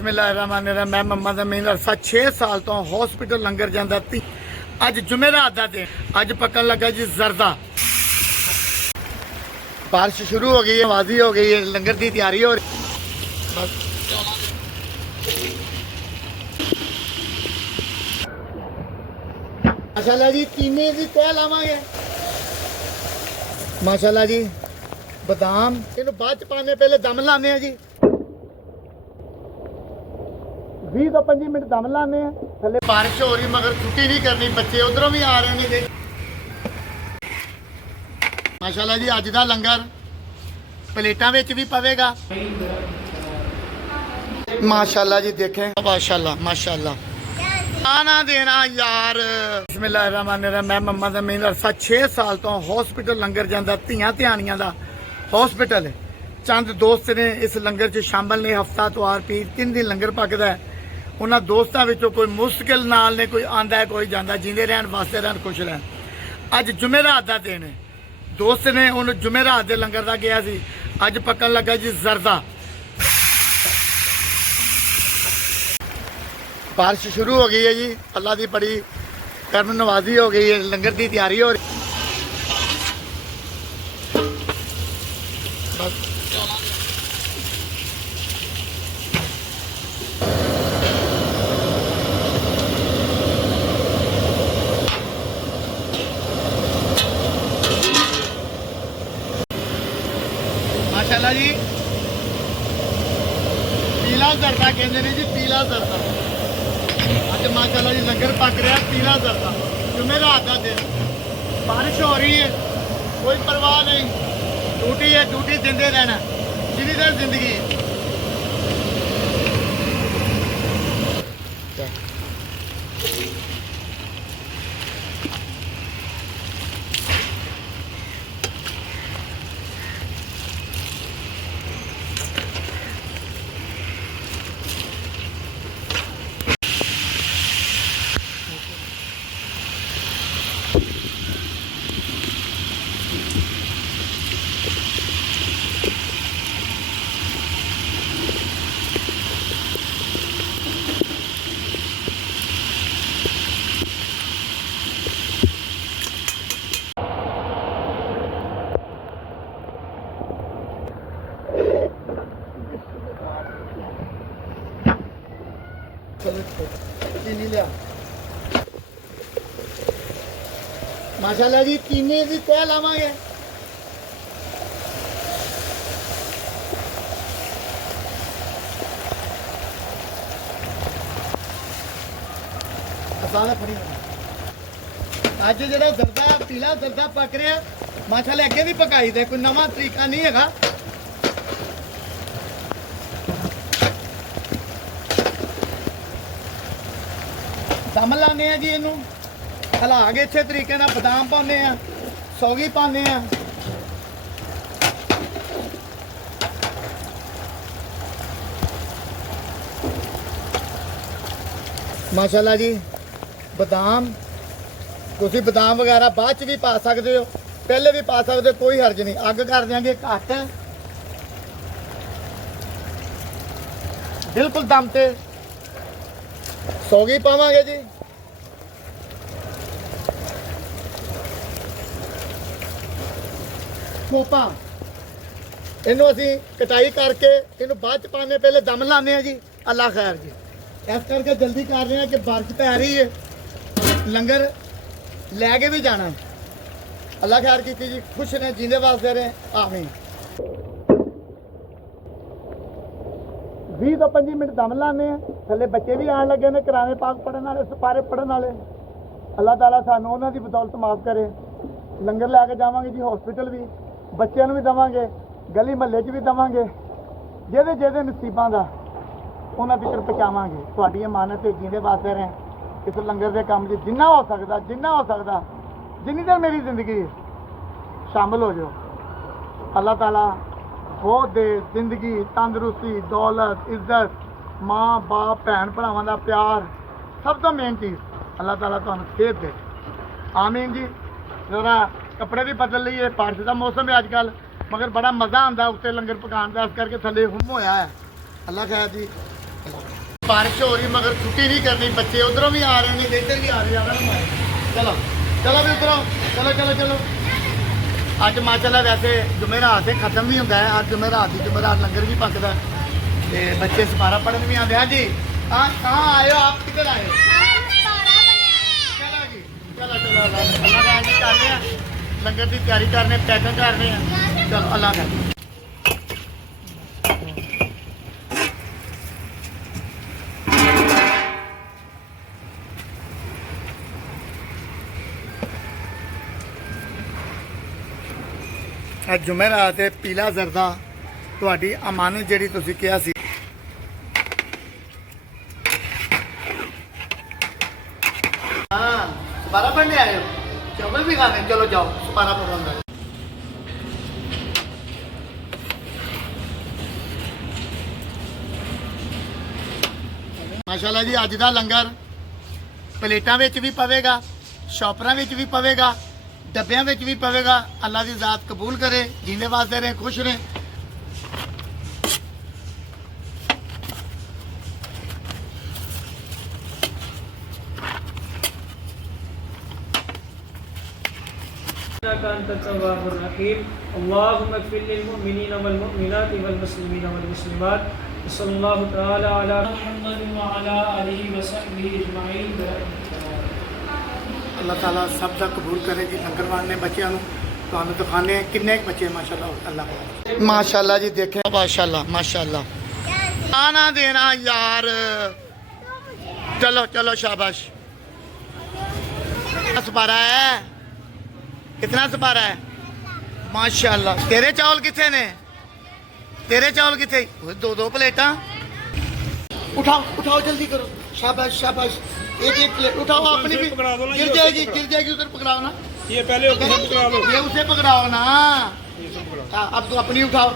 बिस्मिल्लाहिर्रहमानिर्रहीम। मैं मोहम्मद अमीन अरसा 6 साल तो हॉस्पिटल लंगर जांदा ती। अज जुमेरात दा दिन, अज पकन लगा जी जरदा। बारिश शुरू हो गई है, वाजी हो गई है, लंगर की तैयारी हो रही बस। माशाल्लाह जी कीने की तह लावांगे। माशाल्लाह जी बादाम इन्हू बाद च पाने, पहले दम लाने जी। 20 तो 25 मिनट दम लाने थले। बारिश हो रही मगर छुट्टी नहीं करनी, बच्चे उधरों भी आ रहे हैं। माशाल्लाह जी अज का लंगर प्लेटां विच भी पवेगा। माशाल्लाह जी देखें, माशाल्लाह माशाल्लाह आना देना यार। बिस्मिल्लाहिर्रहमानिर्रहीम। मैं मोहम्मद अमीन अरसा 6 साल तो हॉस्पिटल लंगर जांदा। धियां ध्यानियां दा हॉस्पिटल है। चंद दोस्त ने इस लंगर च शामिल ने। हफ्ता त्वार पीर 3 दिन लंगर पकदा है। उन्होंने दोस्तों विचों कोई मुश्किल नाल ने, कोई आंदा है कोई जांदा। जींदे रहन, वास्ते रहन, खुश रहन। अज जुमेरात का दिन है। दोस्त ने उन जुमेरात के लंगर का गया सी। अज पकन लगा जी जरदा। बारिश शुरू हो गई है जी। अल्लाह की बड़ी करम नवाजी हो गई है। लंगर की तैयारी हो रही बस। माशाल्लाह जी पीला जरदा कहते हैं जी, पीला जरदा। अज माशाल्लाह जी लंगर पक रहा पीला जरदा। जुमेरात का दिन, बारिश हो रही है, कोई परवाह नहीं। ड्यूटी है, ड्यूटी देंदे रहना जिन्नी देर जिंदगी है। माशाल्लाह जी कीने की तह लावांगे। अज जो जरदा पीला जरदा पक रहा माशाल्लाह अगे भी पकाई दे, कोई नवा तरीका नहीं है। दम लाने जी, इनू हिला के अच्छे तरीके नाल बादाम पाने, सौगी पाने। माशाल्लाह जी बादाम, तुसीं बादाम वगैरह बाद च भी पा सकते हो, पहले भी पा सकते हो, कोई हर्ज नहीं। अग कर देंगे घट, बिल्कुल दम ते। सौगी पावांगे जी। कोपा इनू असी कटाई करके इनू बाद च पाने, पहले दम लाने जी। अल्लाह खैर जी। इस करके जल्दी कर रहे हैं कि बारिश पै रही है, लंगर लैके भी जाना है। अल्लाह खैर की जी। खुश ने, जींदे वास्ते रहे, आमीन। 20 तो 25 मिनट दम लाने थले। बच्चे भी आने लगे ने, कुरान पाक पढ़ने वाले, सिपारे पढ़ने वाले। अल्लाह ताला सानू उन्हां दी बदौलत माफ़ करे। लंगर लैके जावांगे जी, हॉस्पिटल भी बच्चों भी देवांगे, गली महल्ले च भी देवांगे। जेदे जेदे नसीबां दा उन्हां तक पहुँचावांगे। तुहाडी अमानत है, जींदे वास्ते रहें। इस लंगर के काम जिन्ना हो सकता, जिन्ना हो सकता, जिन्नी देर मेरी जिंदगी शामिल हो जाओ। अल्लाह ताला बहुत दे, जिंदगी, तंदरुस्ती, दौलत, इज्जत, माँ बाप, भैन भरावां दा प्यार, सब तो मेन चीज़ अल्लाह ताला तुहानूं सेहत दे। आमीन जी। जरा कपड़े भी बदल लीए, बारिश का मौसम है अजकल, मगर बड़ा मज़ा आता उत्ते लंगर पकाने का। इस करके थले हुम होया है। अल्लाह खैर जी। बारिश हो रही मगर छुट्टी नहीं करनी, बच्चे उधरों भी आ रहे हैं इधर भी आ रहे हैं। चलो चलो भी उधरों, चलो चलो चलो। अज माशाल्लाह वैसे जुमेरात से खत्म भी होंगे, अज जुमेरात की जुमेरात लंगर भी पकता है, बच्चे सपारा पढ़न भी आते हैं। हाँ जी, हाँ कहाँ आए हो आप, किधर आए हो? चलो जी चलो चलो, अल्लाह का जी कर रहे हैं, लंगर की तैयारी करने, पैकिंग कर रहे हैं। चलो अल्लाह का। ਅੱਜ ਜੁਮੇਰਾਤ ਤੇ ਪੀਲਾ ਜ਼ਰਦਾ ਤੁਹਾਡੀ ਅਮਾਨਤ ਜਿਹੜੀ ਤੁਸੀਂ ਕਿਹਾ ਸੀ। हाँ सपारा पढ़ने आए हो, चावल भी खाने, चलो जाओ सपारा पढ़ो अंदर। माशाल्लाह जी ਅੱਜ ਦਾ ਲੰਗਰ ਪਲੇਟਾਂ ਵਿੱਚ ਵੀ ਪਵੇਗਾ, ਸ਼ਾਪਰਾਂ ਵਿੱਚ ਵੀ ਪਵੇਗਾ, ਡੱਬਿਆਂ ਵਿੱਚ ਵੀ ਪਵੇਗਾ। ਅੱਲਾ ਦੀ ਜ਼ਾਤ ਕਬੂਲ ਕਰੇ, ਜੀਂਦੇ ਵਾਸਤੇ ਰਹੇ, ਖੁਸ਼ ਰਹੇ। أنت التواب الرحيم اللهم اغفر للمؤمنين والمؤمنات والمسلمين والمسلمات صلى الله تعالى على محمد وعلى آله وصحبه أجمعين ਅੱਲਾਹ ਤਾਲਾ ਸਭ ਦਾ ਕਬੂਲ ਕਰੇ ਜੀ। ਲੰਗਰ ਵਾਲੇ ਬੱਚਿਆਂ ਨੂੰ ਤੁਹਾਨੂੰ ਦਿਖਾਣੇ ਕਿੰਨੇ ਕੁ ਬੱਚੇ ਮਾਸ਼ਾਅੱਲਾ ਅੱਲਾਹ ਮਾਸ਼ਾਅੱਲਾ ਜੀ, ਦੇਖਿਆ ਮਾਸ਼ਾਅੱਲਾ ਮਾਸ਼ਾਅੱਲਾ। ਆना देना यार, चलो चलो शाबाश। सपारा है, कितना सपारा है माशाअल्लाह। तेरे चावल कितने ने, तेरे चावल कितने? दो दो प्लेटा उठाओ उठाओ जल्दी करो, शाबाश शाबाश। एक एक प्लेट उठाओ, अपनी भी गिर जाएगी उधर पकड़ाओ ना, ये पहले पकड़ा लो, ये उसे पकड़ाओ ना। अब तो अपनी उठाओ।